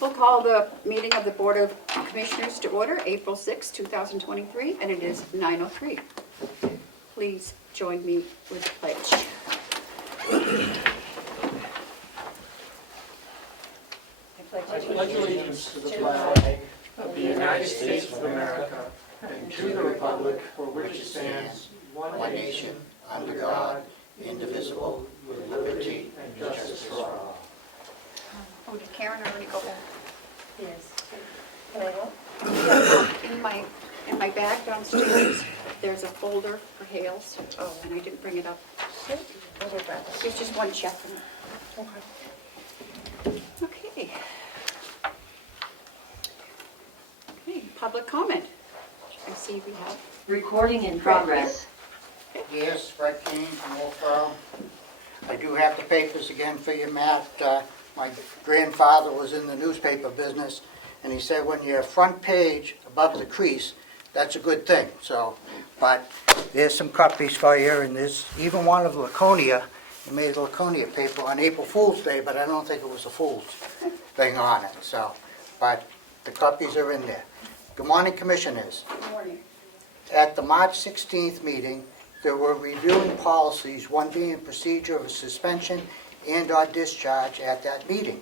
We'll call the meeting of the Board of Commissioners to order, April 6, 2023, and it is 9:03. Please join me with the pledge. I pledge allegiance to the flag of the United States of America and to the republic for which it stands, one nation, under God, indivisible, with liberty and justice for all. Oh, did Karen already go back? Yes. Can I help? In my bag downstairs, there's a folder for Hales, Oh. and I didn't bring it up. I'll get that. There's just one check in it. Okay. Okay, public comment. I see we have. Recording in progress. Yes, Fred King from Wolfboro. I do have the papers again for you, Matt. My grandfather was in the newspaper business, and he said when you're front page above the crease, that's a good thing. So, but there's some copies for you, and there's even one of Laconia. He made a Laconia paper on April Fool's Day, but I don't think it was a Fool's thing on it. So, but the copies are in there. Good morning, Commissioners. Good morning. At the March 16th meeting, there were reviewing policies, one being procedure of suspension and/or discharge at that meeting.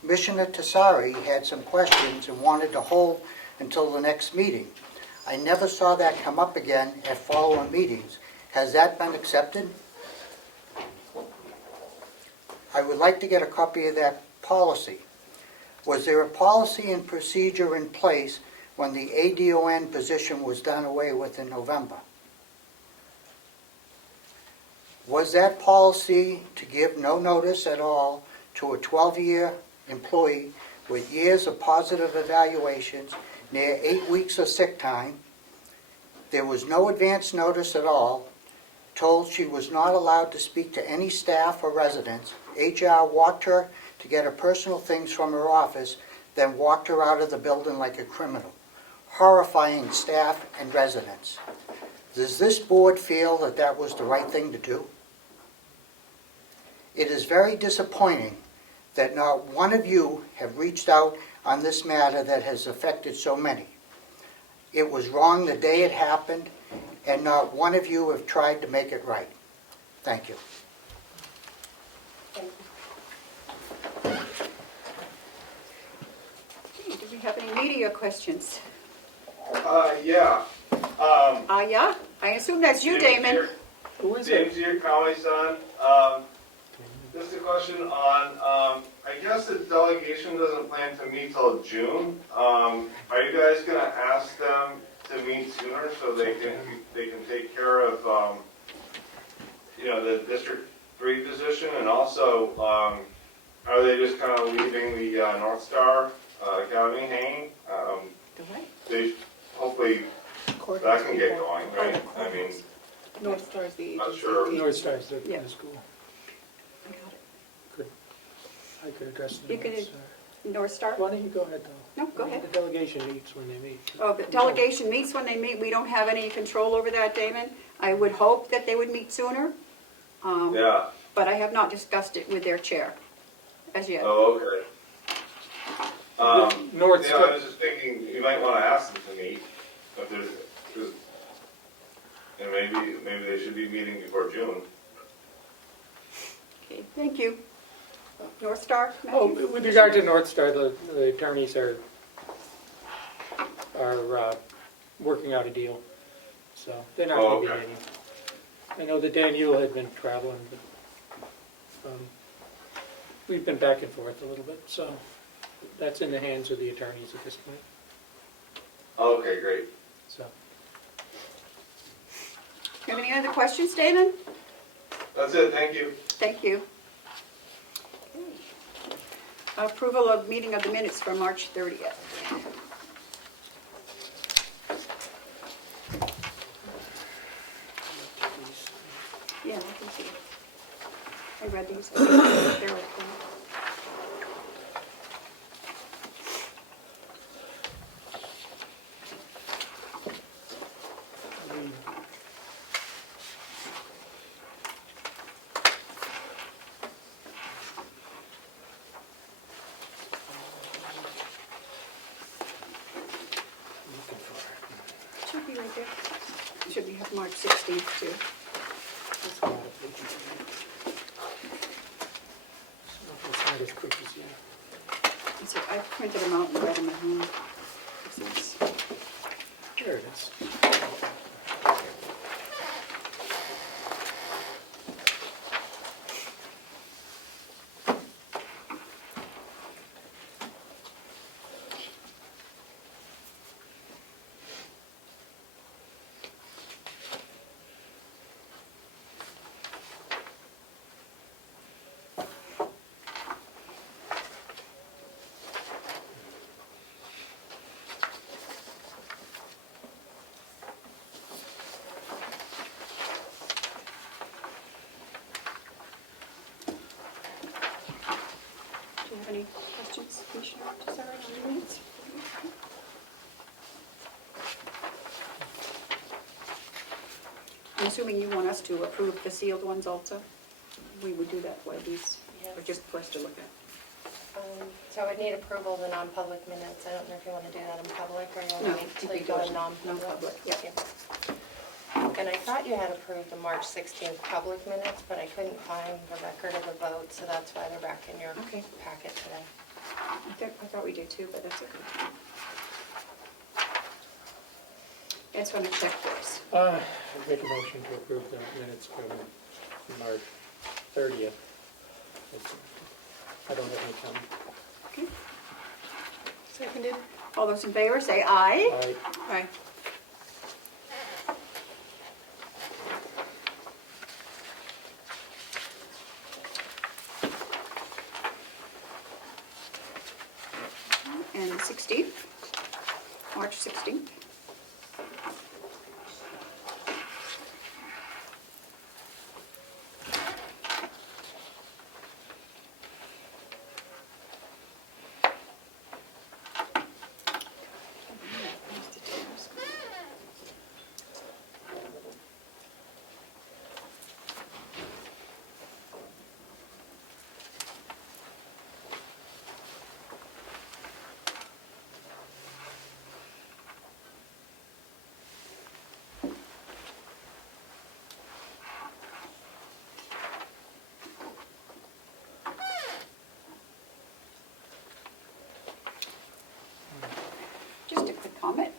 Commissioner Tassari had some questions and wanted to hold until the next meeting. I never saw that come up again at following meetings. Has that been accepted? I would like to get a copy of that policy. Was there a policy and procedure in place when the ADON position was done away with in November? Was that policy to give no notice at all to a 12-year employee with years of positive evaluations, near 8 weeks of sick time? There was no advance notice at all, told she was not allowed to speak to any staff or residents. HR walked her to get her personal things from her office, then walked her out of the building like a criminal, horrifying staff and residents. Does this board feel that that was the right thing to do? It is very disappointing that not one of you have reached out on this matter that has affected so many. It was wrong the day it happened, and not one of you have tried to make it right. Thank you. Okay, do we have any media questions? Yeah. Yeah? I assume that's you, Damon. Who is James it? here, Conway's son. Just a question on, I guess the delegation doesn't plan to meet till June. Are you guys gonna ask them to meet sooner so they can take care of, the District 3 position? And also, are they just kind of leaving the North Star Academy hanging? They hopefully that can get going, right? I mean, North Star's the Not agency. sure. North Star's the Yeah. school. I got it. I could address the You could- North Star. North Star? Why don't you go ahead, though? No, go ahead. The delegation meets when they meet. Oh, the delegation meets when they meet. We don't have any control over that, Damon. I would hope that they would meet sooner, yeah. but I have not discussed it with their chair as yet. Oh, okay. North Yeah, I Star, was just thinking you might want to ask them to meet, if there's, and maybe they should be meeting before June. Okay, thank you. North Star? oh, Matthew? with regard to North Star, the attorneys are working out a deal, so they're not going to be okay. meeting. I know that Dan Yule had been traveling, but we've been back and forth a little bit, so that's in the hands of the attorneys at this point. Okay, great. So, You have any other questions, Damon? That's it, thank you. Thank you. Approval of meeting of the minutes for March 30th. Yeah, I can see. I read these. Carroll. there? Should we have March 16th too? It's not as quick as you. So I printed them out and read them at home. This is- There it is. Do you have any questions, Commissioner Tesoro, on the minutes? I'm assuming you want us to approve the sealed ones also? We would do that while these, or just for us to look at? So I would need approval of the non-public minutes. I don't know if you want to do that in public or you No, want to wait I till think you we go do to it non-public. non-public, yeah. Okay. And I thought you had approved the March 16th public minutes, but I couldn't find the record of the vote, so that's why they're back in your Okay. packet today. I thought we did too, but that's okay. I just want to check this. I'd make a motion to approve the minutes from March 30th. I don't have any comment. Okay. Seconded. All those in favor, say aye. Aye. Aye. And 16th, March 16th. Just a quick comment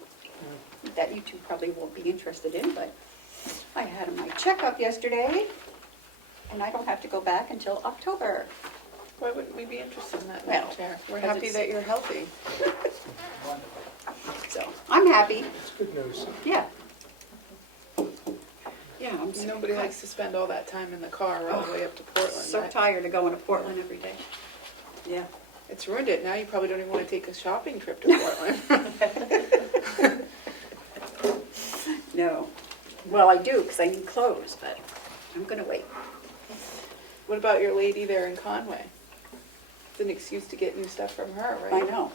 that you two probably won't be interested in, but I had my checkup yesterday, and I don't have to go back until October. Why wouldn't we be interested in that, Well, Madam Chair? We're because happy it's- that you're healthy. So I'm happy. It's good news. Yeah. Yeah, I'm Nobody likes to spend all that time in the car all the way up to Portland. so That- tired of going to Portland every day. Yeah. It's ruined it. Now you probably don't even want to take a shopping trip to Portland. No. Well, I do, because I need clothes, but I'm going to wait. What about your lady there in Conway? It's an excuse to get new stuff from her, right? I know.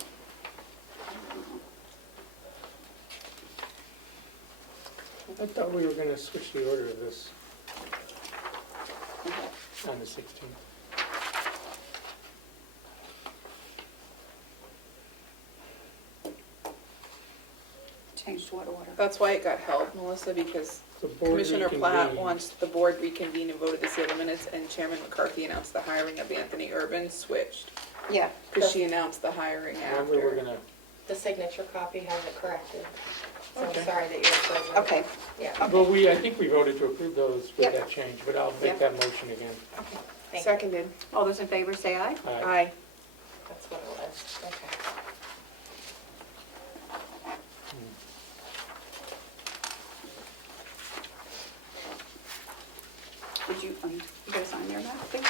I thought we were going to switch the order of this on the 16th. Changed what order? That's why it got held, Melissa, because The board Commissioner Platt reconvened. wants the board reconvened and voted to seal the minutes, and Chairman McCarthy announced the hiring of Anthony Urban switched. Yeah. Because she announced the hiring Remember, we're after. going to, The signature copy has it corrected. So Okay. I'm sorry that you're present. Okay. Yeah. well, I think we voted to approve those with Yep. that change, but I'll make Yep. that motion again. Okay. Thank you. Seconded. All those in favor, say aye. Aye. Aye. That's what it was. Okay. Would you, you gotta sign there now, please?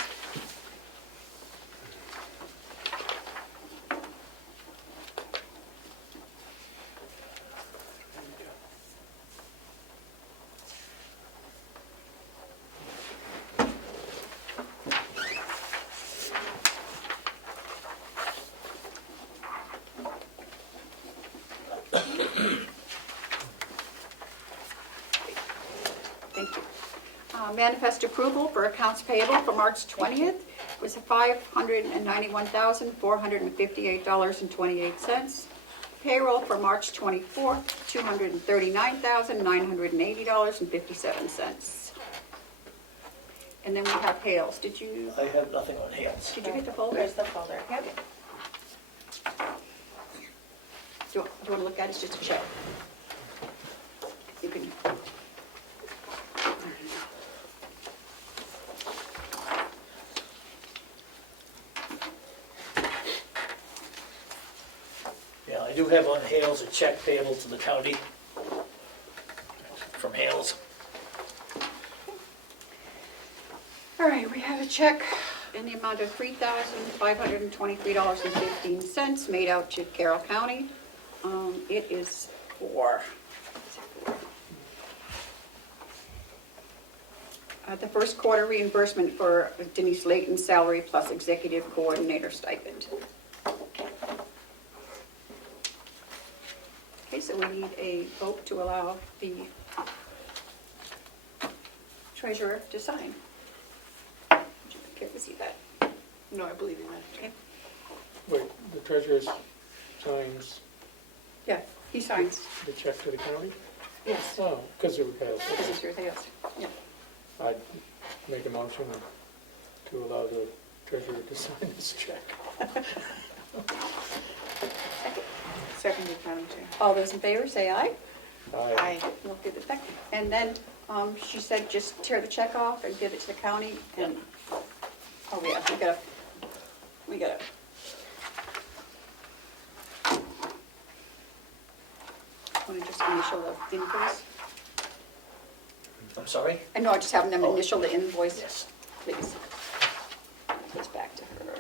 Thank you. Manifest approval for accounts payable for March 20th was $591,458.28. Payroll for March 24th, $239,980.57. And then we have Hales. Did you I have nothing on hands. get the folder? There's the folder. Yep. Do you want to look at it? It's just a check. You can. Yeah, I do have on Hales a check payable to the county from Hales. All right, we have a check in the amount of $3,523.15 made out to Carroll County. It is for the first quarter reimbursement for Denise Layton's salary plus executive coordinator stipend. Okay, so we need a vote to allow the treasurer to sign. Would you care to see that? No, I believe in that. Okay. Wait, the treasurer signs Yeah, he signs. the check to the county? Yes. Oh, because it was, This is your Hales. Yeah. I'd make a motion to allow the treasurer to sign this check. Second. Seconded, Madam Chair. All those in favor, say aye. Aye. We'll give it back. And then she said just tear the check off and give it to the county and, oh yeah, we gotta. Want to just initial the invoice? I'm sorry? I know, I just have them Oh. initial the invoice, Yes. please. Goes back to her.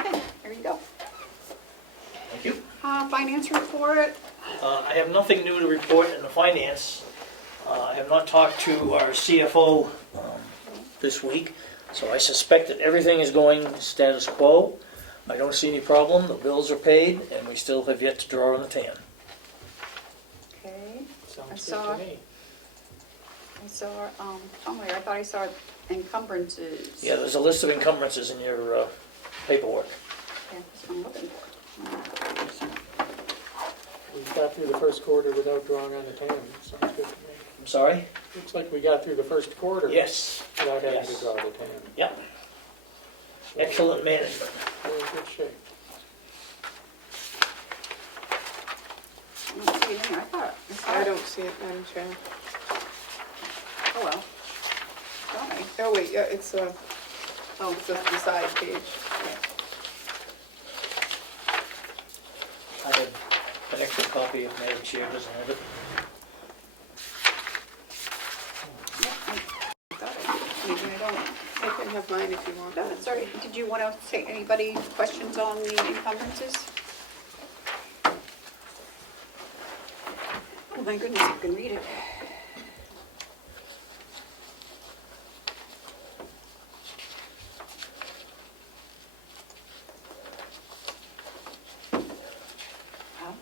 Okay, there you go. Thank you. Finance report. I have nothing new to report in the finance. I have not talked to our CFO this week, so I suspect that everything is going status quo. I don't see any problem, the bills are paid, and we still have yet to draw on the tan. Okay. Sounds good saw- to me. I saw, somewhere, I thought I saw encumbrances. Yeah, there's a list of encumbrances in your paperwork. Okay, that's what I'm looking for. We got through the first quarter without drawing on the TAM. Sounds good to me. I'm sorry? Looks like we got through the first quarter Yes. without having to Yes. draw the TAM. Yep. Excellent management. We're in good shape. I don't see it in there, I thought. saw I it. don't see it, Madam Chair. Oh, well. Sorry. Oh, wait, yeah, it's Oh, it's the side page. I have an extra copy if Madam Chair doesn't have it. yeah, I thought I did. Maybe I don't. I can have mine if you want. No, sorry, did you want to say, anybody questions on the encumbrances? Oh my goodness, you can read it. Wow.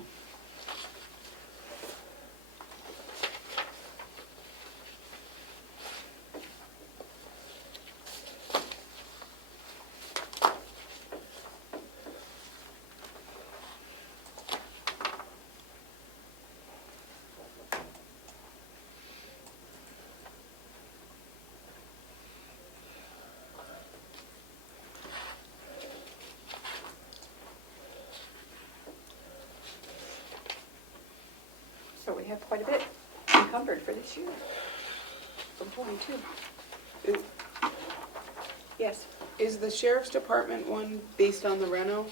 So we have quite a bit encumbered for this year. From 22. Is- Yes, Is the sheriff's department one based on the reno?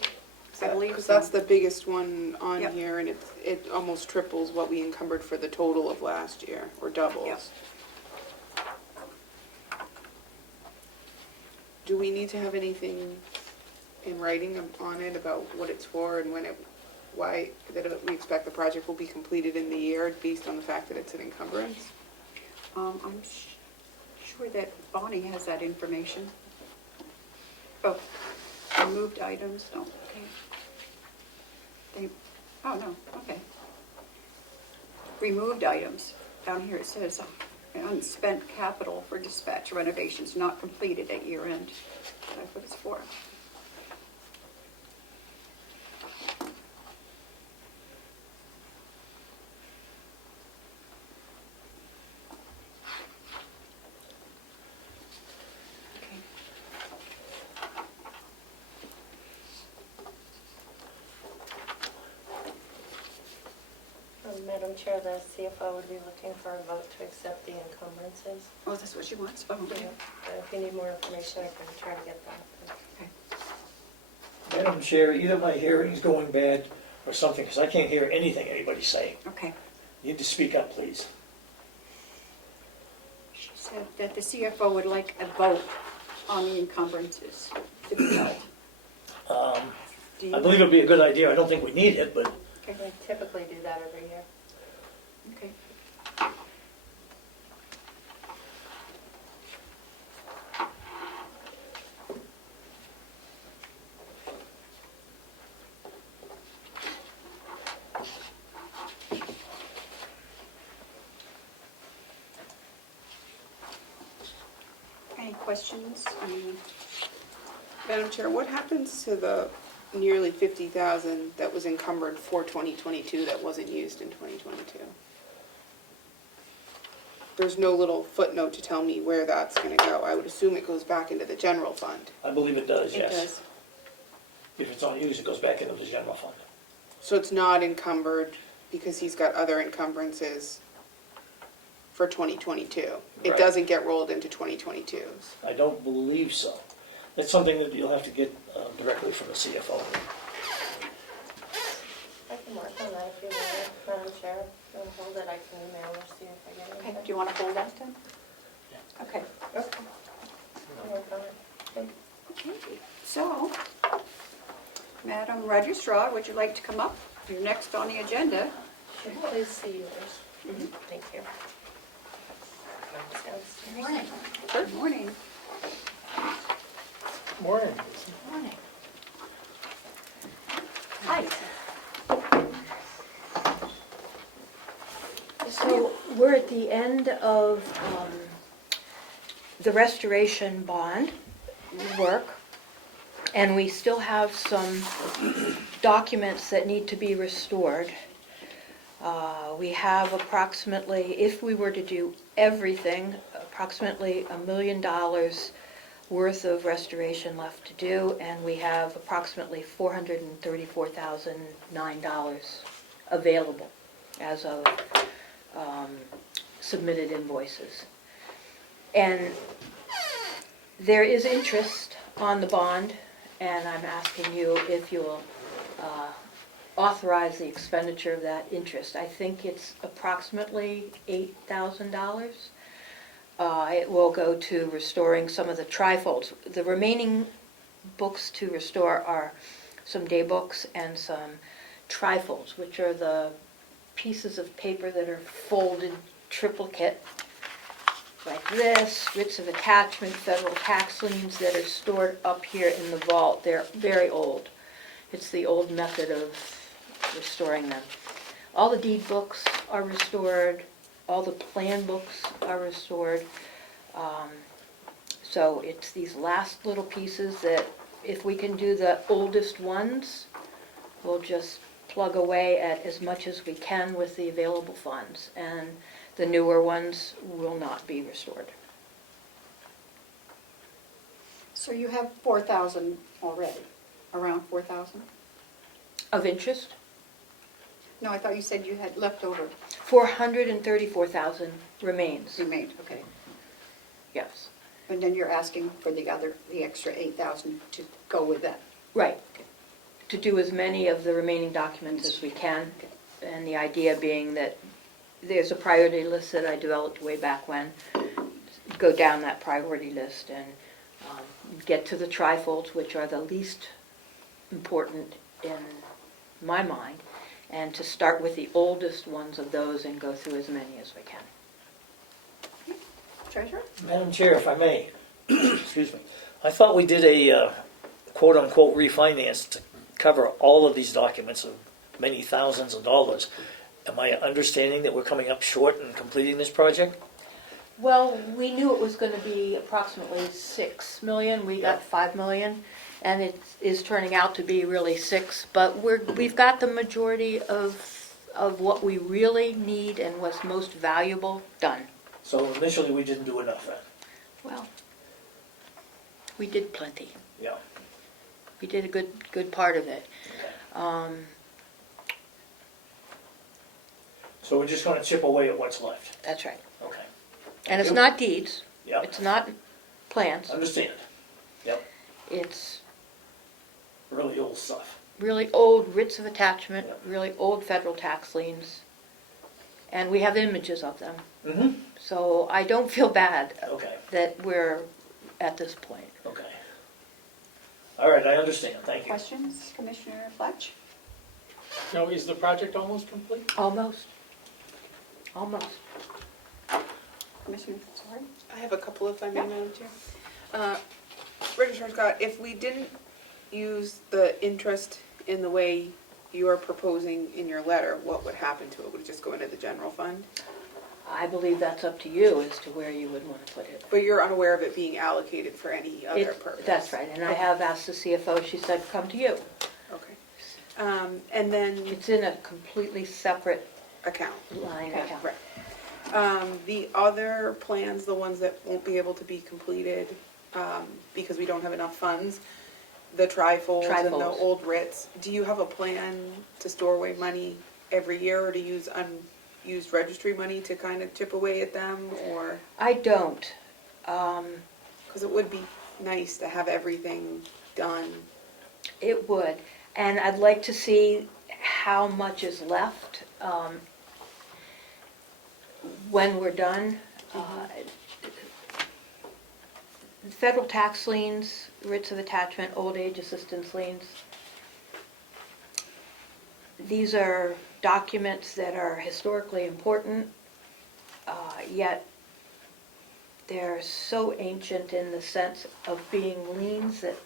I believe Because so. that's the biggest one on Yep. here, and it almost triples what we encumbered for the total of last year, or doubles. Yep. Do we need to have anything in writing on it about what it's for and when it, why, that we expect the project will be completed in the year based on the fact that it's an encumbrance? I'm sure that Bonnie has that information. Oh, removed items, no, okay. Oh, no, okay. Removed items, down here it says, unspent capital for dispatch renovations not completed at year end. That's what it's for. Chair, the CFO would be looking for a vote to accept the encumbrances. Oh, that's what she wants? Oh, okay. If you need more information, I can try to get that. Madam Chair, either my hearing's going bad or something, because I can't hear anything anybody's saying. Okay. You need to speak up, please. She said that the CFO would like a vote on the encumbrances to be held. Do you- I believe it'd be a good idea. I don't think we need it, but We typically do that every year. Okay. Any questions? Madam Chair, what happens to the nearly 50,000 that was encumbered for 2022 that wasn't used in 2022? There's no little footnote to tell me where that's going to go. I would assume it goes back into the general fund. I believe it does, It yes. does. If it's not used, it goes back into the general fund. So it's not encumbered because he's got other encumbrances for 2022. It Right. doesn't get rolled into 2022's. I don't believe so. That's something that you'll have to get directly from the CFO. I can work on that if you want, Madam Chair. If you want to hold it, I can email or see if I get Okay, anything. do you want to hold that then? Okay. Okay. I'll work on it. Thank you. Okay. So, Madam Registrar, would you like to come up? You're next on the agenda. Please see yours. Thank you. Morning. Good morning. Morning. Morning. Hi. So we're at the end of the restoration bond work, and we still have some documents that need to be restored. We have approximately, if we were to do everything, approximately $1 million worth of restoration left to do, and we have approximately $434,009 available as of submitted invoices. And there is interest on the bond, and I'm asking you if you'll authorize the expenditure of that interest. I think it's approximately $8,000. It will go to restoring some of the trifolds. The remaining books to restore are some day books and some trifolds, which are the pieces of paper that are folded triplicate like this, writs of attachment, federal tax liens that are stored up here in the vault. They're very old. It's the old method of restoring them. All the deed books are restored. All the plan books are restored. So it's these last little pieces that if we can do the oldest ones, we'll just plug away at as much as we can with the available funds. And the newer ones will not be restored. So you have 4,000 already, around 4,000? Of interest, No, I thought you said you had leftover 434,000 remains, remained, okay. yes. And then you're asking for the extra 8,000 to go with that. Right, to do as many of the remaining documents as we can, and the idea being that there's a priority list that I developed way back when. Go down that priority list and get to the trifolds, which are the least important in my mind, and to start with the oldest ones of those and go through as many as we can. Treasurer? Madam Chair, if I may, excuse me, I thought we did a quote-unquote refinance to cover all of these documents of many thousands of dollars. Am I understanding that we're coming up short in completing this project? Well, we knew it was going to be approximately 6 million. We got 5 million, and it is turning out to be really 6. But we've got the majority of what we really need and what's most valuable done. So initially, we didn't do enough then? Well, we did plenty. Yeah. We did a good part of it. So we're just gonna chip away at what's left, That's right. okay. And it's not deeds, Yep, it's not plans, understand, yep, it's really old stuff. really old writs of attachment, Yep. really old federal tax liens, and we have images of them. Mm-hmm. So I don't feel bad Okay, that we're at this point. okay. All right, I understand, thank you. Questions, Commissioner Fletch? Now, is the project almost complete? Almost. Almost. Commissioner, sorry? I have a couple if I may, Madam Chair. Registrar Scott, if we didn't use the interest in the way you are proposing in your letter, what would happen to it? Would it just go into the general fund? I believe that's up to you as to where you would want to put it. But you're unaware of it being allocated for any other purpose? That's right, and I have asked the CFO, she said, come to you. Okay. And then It's in a completely separate account. line Okay, account. right. The other plans, the ones that won't be able to be completed because we don't have enough funds, the trifolds and the Trifolds. old writs, do you have a plan to store away money every year or to use unused registry money to kind of chip away at them, or? I don't. Because it would be nice to have everything done. It would, and I'd like to see how much is left when we're done. Federal tax liens, writs of attachment, old age assistance liens. These are documents that are historically important, yet they're so ancient in the sense of being liens that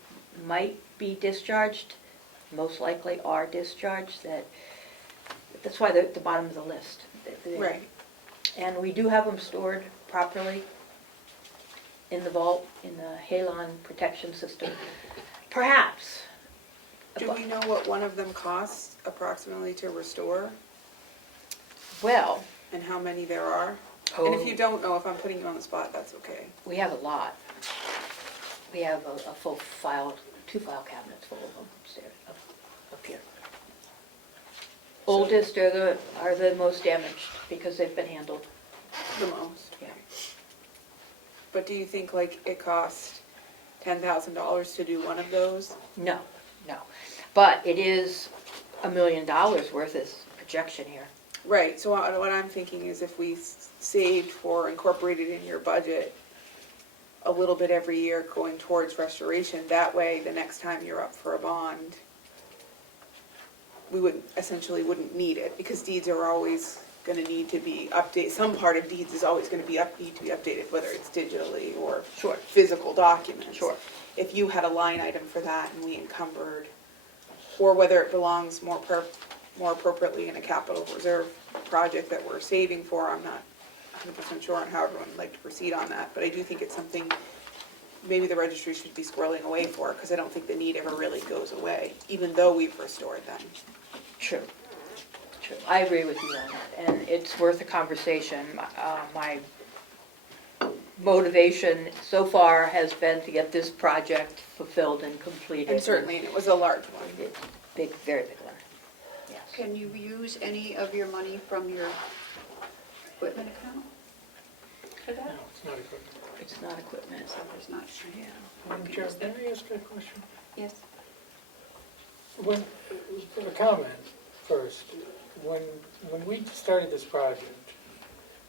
might be discharged, most likely are discharged, that's why they're at the bottom of the list. Right. And we do have them stored properly in the vault, in the Halon protection system. Perhaps. Do we know what one of them costs approximately to restore Well, and how many there are? And if oh, you don't know, if I'm putting you on the spot, that's okay. we have a lot. We have a full file, 2 file cabinets full of them upstairs, up here. Oldest are the most damaged because they've been handled. The most. Yeah. But do you think like it cost $10,000 to do one of those? No, no. But it is $1 million worth is projection here. Right, so what I'm thinking is if we saved for, incorporated in your budget, a little bit every year going towards restoration, that way the next time you're up for a bond, we wouldn't need it, because deeds are always gonna need to be updated. Some part of deeds is always gonna need to be updated, whether it's digitally or Sure. physical documents. Sure. If you had a line item for that and we encumbered, or whether it belongs more appropriately in a capital reserve project that we're saving for, I'm not 100% sure on how everyone would like to proceed on that, but I do think it's something maybe the registry should be squirreling away for, because I don't think the need ever really goes away, even though we've restored them. True. True. I agree with you on that, and it's worth a conversation. My motivation so far has been to get this project fulfilled and completed. And certainly, it was a large one. It's big, very big one, yes. Can you use any of your money from your equipment account for No, that? it's not equipment. It's not equipment. So there's not, yeah. Madam Chair, can I ask a question? Yes. A comment first. When we started this project,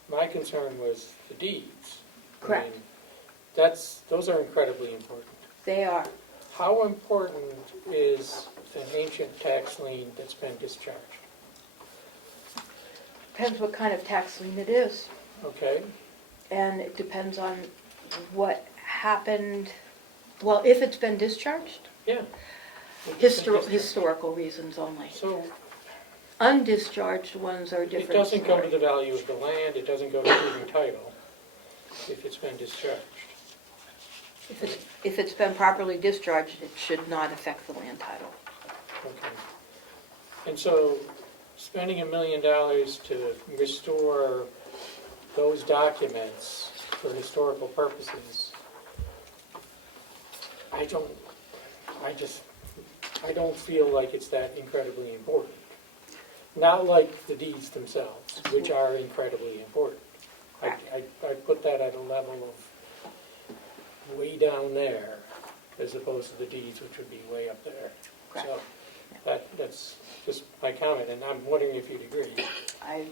my concern was the deeds. Correct. I mean, those are incredibly important. They are. How important is an ancient tax lien that's been discharged? Depends what kind of tax lien it is, Okay? and it depends on what happened, well, if it's been discharged, Yeah. historical reasons only. So Undischarged ones are it different. doesn't go to story. the value of the land, it doesn't go to proving title if it's been discharged. If it's been properly discharged, it should not affect the land title. Okay. And so spending $1 million to restore those documents for historical purposes, I don't feel like it's that incredibly important. Not like the deeds themselves, which are incredibly important. I put that at a level of way down there, as opposed to the deeds, which would be way up there. Correct. So that's just my comment, and I'm wondering if you'd agree. I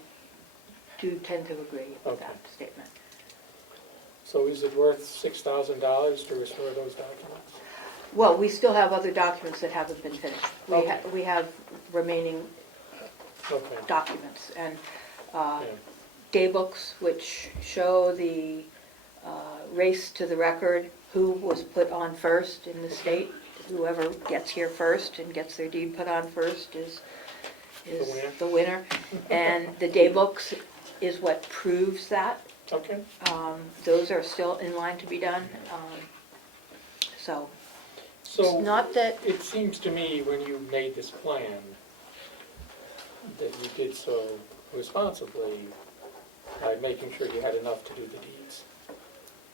do tend to agree with Okay. that statement. So is it worth $6,000 to restore those documents? Well, we still have other documents that haven't been finished. Okay. We have remaining Okay. documents, and Yeah. day books which show the race to the record, who was put on first in the state. Whoever gets here first and gets their deed put on first is the winner. And the day books is what proves that. Okay. Those are still in line to be done. So, So not that, it seems to me when you made this plan that you did so responsibly by making sure you had enough to do the deeds,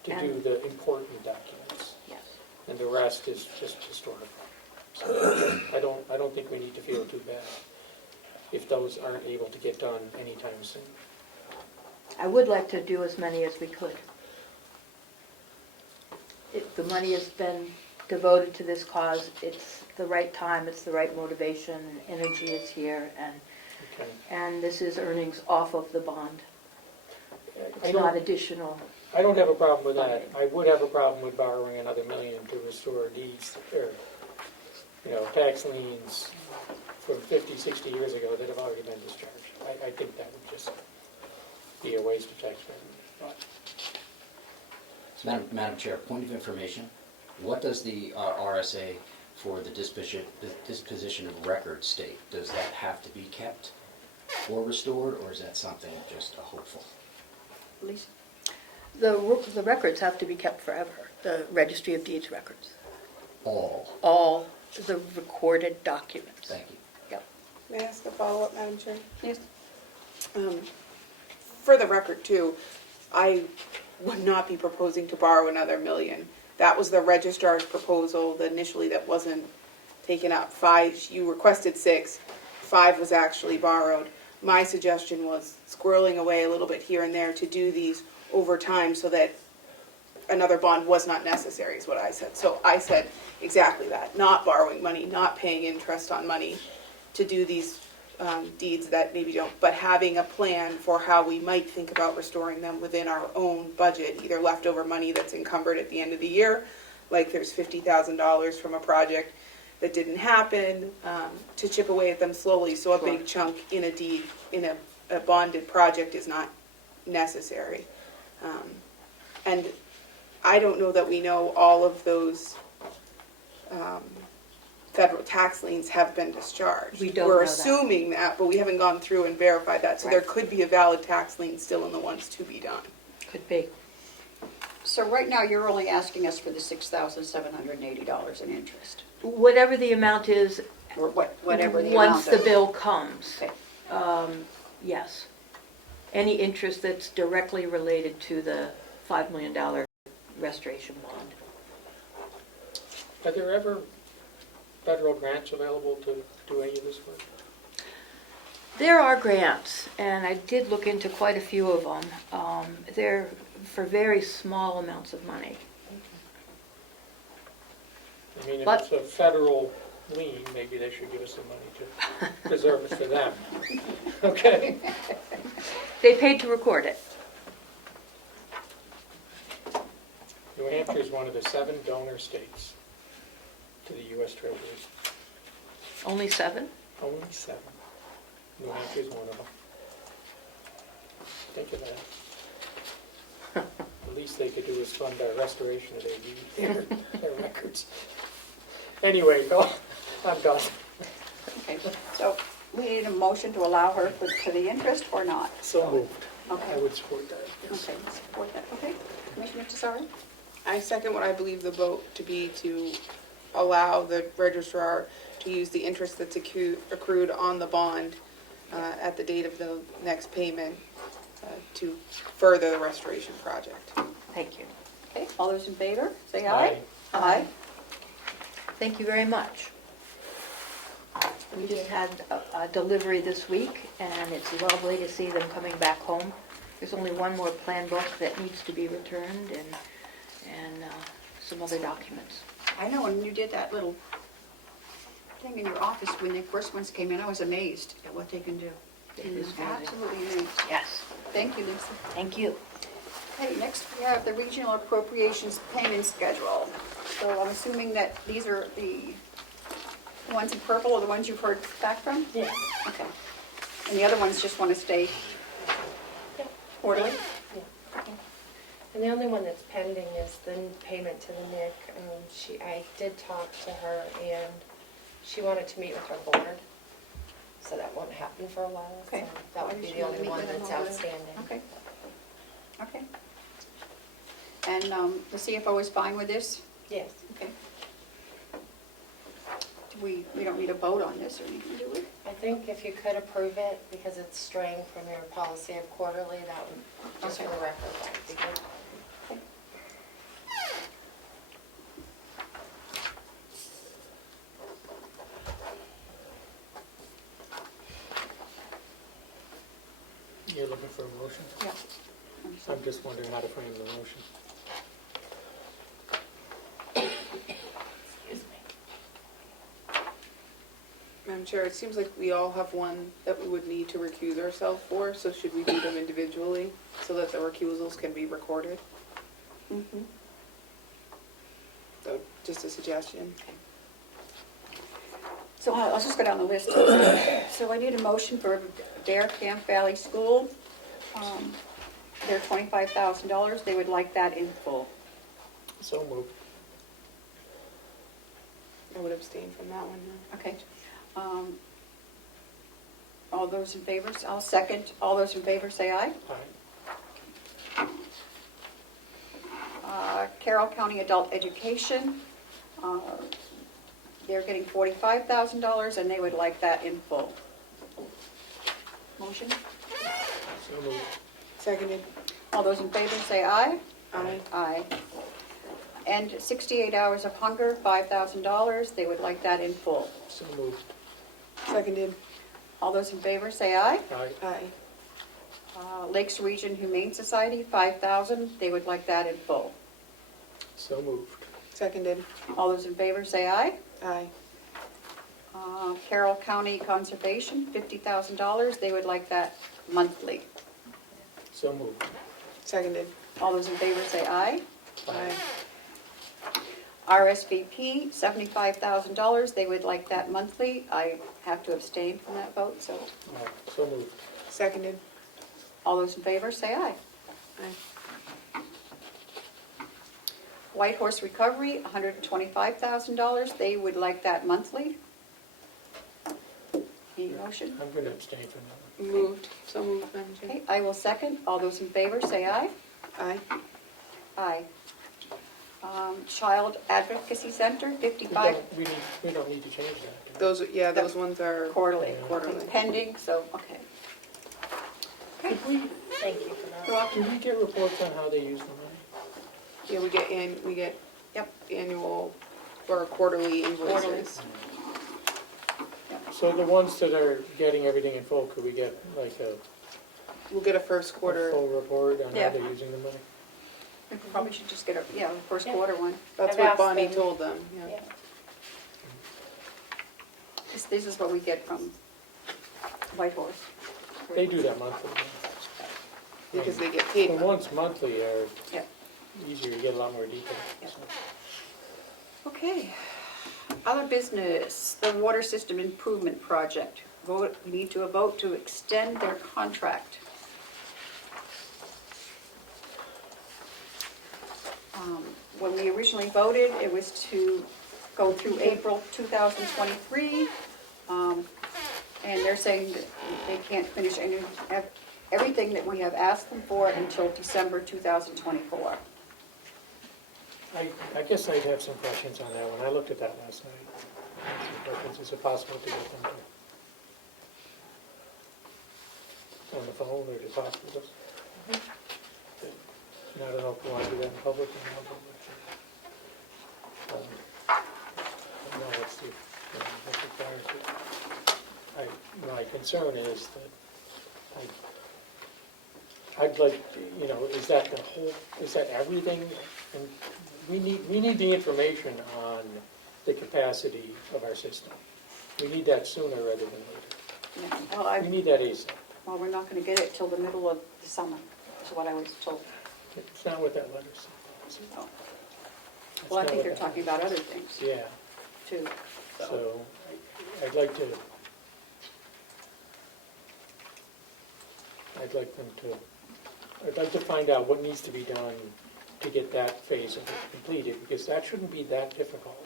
to do And- the important documents, yes. and the rest is just historical. So I don't think we need to feel too bad if those aren't able to get done anytime soon. I would like to do as many as we could. The money has been devoted to this cause. It's the right time, it's the right motivation, energy is here, Okay. and this is earnings off of the bond. I It's not don't, additional. I don't have a problem with that. I would have a problem with borrowing another $1 million to restore deeds, or, tax liens from 50, 60 years ago that have already been discharged. I think that would just be a waste of taxpayer money. But Madam Chair, point of information, what does the RSA for the disposition of records state? Does that have to be kept or restored, or is that something just a hopeful? Lisa? The records have to be kept forever, the Registry of Deeds records. All the recorded documents. Thank you. Yep. May I ask a follow-up, Madam Chair? Yes. For the record too, I would not be proposing to borrow another $1 million. That was the registrar's proposal, initially that wasn't taken up. 5, you requested 6, 5 was actually borrowed. My suggestion was squirreling away a little bit here and there to do these over time so that another bond was not necessary, is what I said. So I said exactly that, not borrowing money, not paying interest on money to do these deeds that maybe don't, but having a plan for how we might think about restoring them within our own budget, either leftover money that's encumbered at the end of the year, like there's $50,000 from a project that didn't happen, to chip away at them slowly, so a big chunk in a deed, in a bonded project is not necessary. And I don't know that we know all of those federal tax liens have been discharged. We don't We're know that. assuming that, but we haven't gone through and verified that, so there could be a valid tax lien still in the ones to be done. Could be. So right now, you're only asking us for the $6,780 in interest, Whatever the amount is, or whatever the once amount the bill comes. Okay. Yes. Any interest that's directly related to the $5 million restoration bond. are there ever federal grants available to do any of this work? There are grants, and I did look into quite a few of them. They're for very small amounts of money. I mean, if But- it's a federal lien, maybe they should give us some money to preserve it for them. Okay? They paid to record it. New Hampshire is one of the 7 donor states to the U.S. Treasury. Only 7? Only 7. New Hampshire is one of them. Think of that. The least they could do is fund our restoration of their records. Anyway, I'm done. Okay, so we need a motion to allow her for the interest or not? So moved. I Okay, would support that. Yes. okay, support that, okay. Commissioner Tesari? I second what I believe the vote to be to allow the registrar to use the interest that's accrued on the bond at the date of the next payment to further the restoration project. Thank you. Okay, all those in favor, say aye. Aye. Thank you very much. We just had a delivery this week, and it's lovely to see them coming back home. There's only one more plan book that needs to be returned, and some other documents. I know when you did that little thing in your office, when the first ones came in, I was amazed at what they can do. It is moving. Absolutely amazed. Yes, Thank you, Lisa. thank you. Okay, next we have the regional appropriations payment schedule. So I'm assuming that these are the ones in purple are the ones you've heard back from? Yeah. Okay. And the other ones just want to stay quarterly? And the only one that's pending is the payment to the NIC. I did talk to her, and she wanted to meet with her board, so that won't happen for a while. Okay. So that would be Just the wanna only meet one with them that's over there. outstanding. Okay. Okay. And the CFO is fine with this? Yes. Okay. We don't need a vote on this or anything, do we? I think if you could approve it, because it's straying from your policy of quarterly, that would, just for Okay. the record, that would be good. Okay. You're looking for a motion? Yeah. I'm just wondering how to frame the motion. Madam Chair, it seems like we all have one that we would need to recuse ourselves for, so should we do them individually so that the recusals can be recorded? Mhm. So, just a suggestion. So I'll just go down the list. So I need a motion for Dare Camp Valley School. They're $25,000. They would like that in full. So moved. I would abstain from that one, no. Okay. All those in favor, I'll second. All those in favor say aye. Aye. Carroll County Adult Education, they're getting $45,000 and they would like that in full. Motion? So moved. Seconded. All those in favor say aye. Aye. Aye. And 68 Hours of Hunger, $5,000, they would like that in full. So moved. Seconded. All those in favor say aye. Aye. Aye. Lakes Region Humane Society, $5,000, they would like that in full. So moved. Seconded. All those in favor say aye. Aye. Carroll County Conservation, $50,000, they would like that monthly. So moved. Seconded. All those in favor say aye. Aye. RSVP, $75,000, they would like that monthly. I have to abstain from that vote, so Aye. So moved. Seconded. all those in favor say aye. Aye. White Horse Recovery, $125,000, they would like that monthly. Any motion? I'm going to abstain from that one. Moved. So moved, Madam Chair. Okay, I will second. All those in favor say aye. Aye. Aye. Child Advocacy Center, We 55 don't need to change that. do we? Those, yeah, those ones are quarterly. quarterly. Pending, so, okay. Could we, Thank you for that. You're welcome. can we get reports on how they use the money? Yeah, we get Yep. annual or quarterly Quarterly. invoices. So the ones that are getting everything in full, could we get like a We'll get a first quarter. full report on Yeah. how they're using the money? We probably should just get a, the first Yeah. quarter one. That's I've what asked Bonnie them. told them, yeah. Yeah. This is what we get from White Horse. They do that monthly. Because they get paid. The monthly. ones monthly are Yep. easier, you get a lot more detail. Yep. so. Okay. Other business, the Water System Improvement Project. We need to vote to extend their contract. When we originally voted, it was to go through April 2023. And they're saying that they can't finish everything that we have asked them for until December 2024. I guess I'd have some questions on that one. I looked at that last night. Is it possible to get them to, on the phone or to talk with us? And I don't know if we want to do that in public or not public. I don't know what's required. concern is that I'd like, is that the whole, is that everything? And we need the information on the capacity of our system. We need that sooner rather than later. Yeah, well, We need that ASAP. well, we're not gonna get it till the middle of the summer, is what I was told. It's not what that letter says. Oh. That's Well, I not think what they're that talking letter about other says. things, Yeah, too. so I'd like to, I'd like to find out what needs to be done to get that phase of it completed, because that shouldn't be that difficult.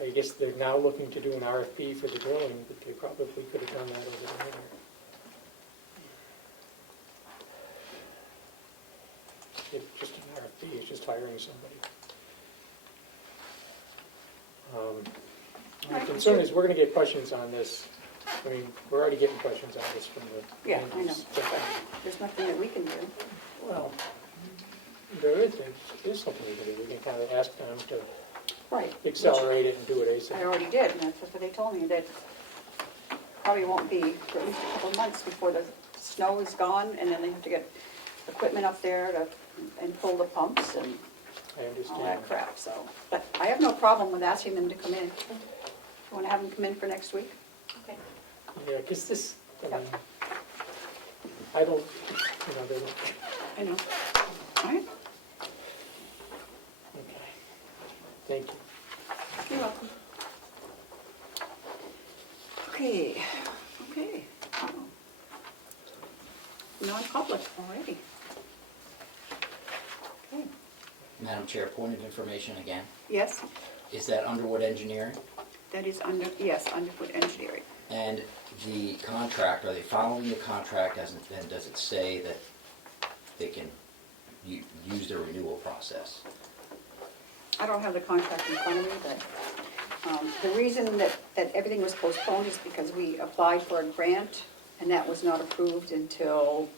I guess they're now looking to do an RFP for the drilling, but they probably could have done that over the winter. It's just an RFP, it's just hiring somebody. My concern is we're gonna get questions on this. I mean, we're already getting questions on this from the. Yeah, I know. entities. There's nothing that we can do. Well, there's something we can do. We can kind of ask them to Right. accelerate it and do it I ASAP. already did, and that's what they told me, that probably won't be for at least a couple of months before the snow is gone, and then they have to get equipment up there and pull the pumps and I all understand. that crap, so. But I have no problem with asking them to come in. You want to have them come in for next week? Okay. Yeah, because this, I Yep. mean, I don't, they're, I know. All right, okay. Thank you. you're welcome. Okay, okay. Non-public already. Okay, Madam Chair, point of information again. yes, Is that Underwood Engineering? that is under, yes, Underwood Engineering. And the contract, are they following the contract and does it say that they can use the renewal process? I don't have the contract in front of me, but the reason that everything was postponed is because we applied for a grant, and that was not approved until,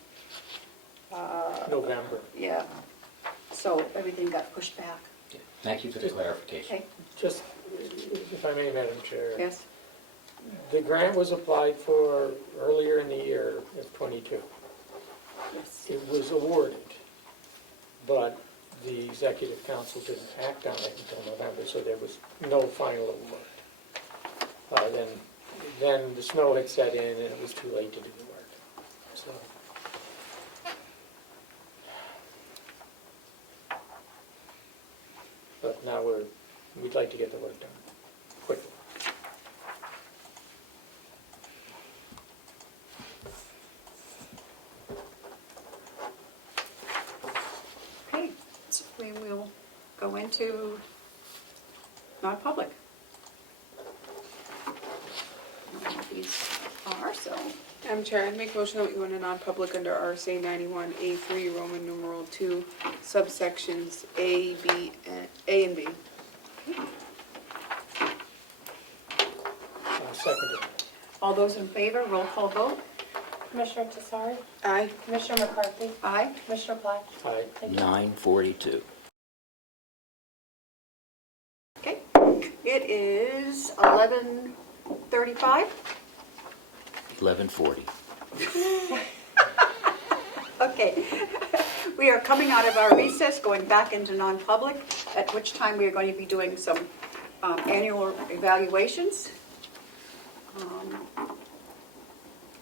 November. yeah. So everything got pushed back. Thank you for the clarification. Okay, Just, if I may, Madam Chair. yes, The grant was applied for earlier in the year of '22. yes. It was awarded, but the executive council didn't act on it until November, so there was no final award. Then the snow had set in and it was too late to do the work. So, but now we'd like to get the work done quickly. Okay, so we will go into non-public. I don't know what these are, so, Madam Chair, I'd make a motion that we go into non-public under RSA 91A3, Roman numeral 2, subsections A, and B. Seconded. all those in favor, roll call vote. Commissioner Tesari, Aye. Commissioner McCarthy, Aye. Commissioner Black. Aye. Thank you. 9:42. Okay, it is 11:35. 11:40. Okay, we are coming out of our recess, going back into non-public, at which time we are going to be doing some annual evaluations.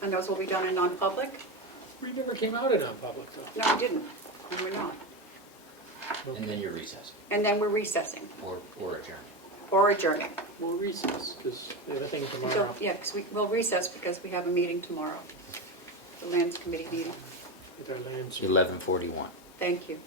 And those will be done in non-public. We never came out of non-public though. No, we didn't, and we're not. And then you're recessing And then we're recessing or adjourning. or adjourning. We'll recess, because we have a thing So, tomorrow. yeah, because we'll recess because we have a meeting tomorrow, the Lands Committee meeting. With our lands. 11:41. Thank you.